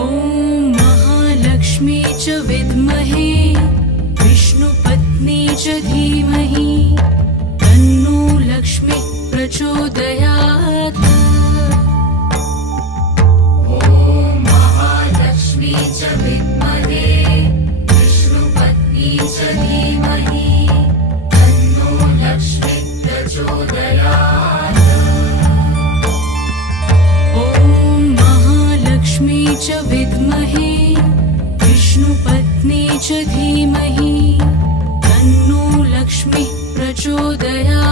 ॐ महालक्ष्मी च विद्महे विष्णुपत्नी च धीमहि तन्नो लक्ष्मी प्रचोदयात्। ॐ महालक्ष्मी च विद्महे विष्णुपत्नी च धीमहि तन्नो लक्ष्मी प्रचोदयात्। ॐ महालक्ष्मी च विद्महे विष्णुपत्नी च धीमहि तन्नो लक्ष्मी प्रचोदयात्।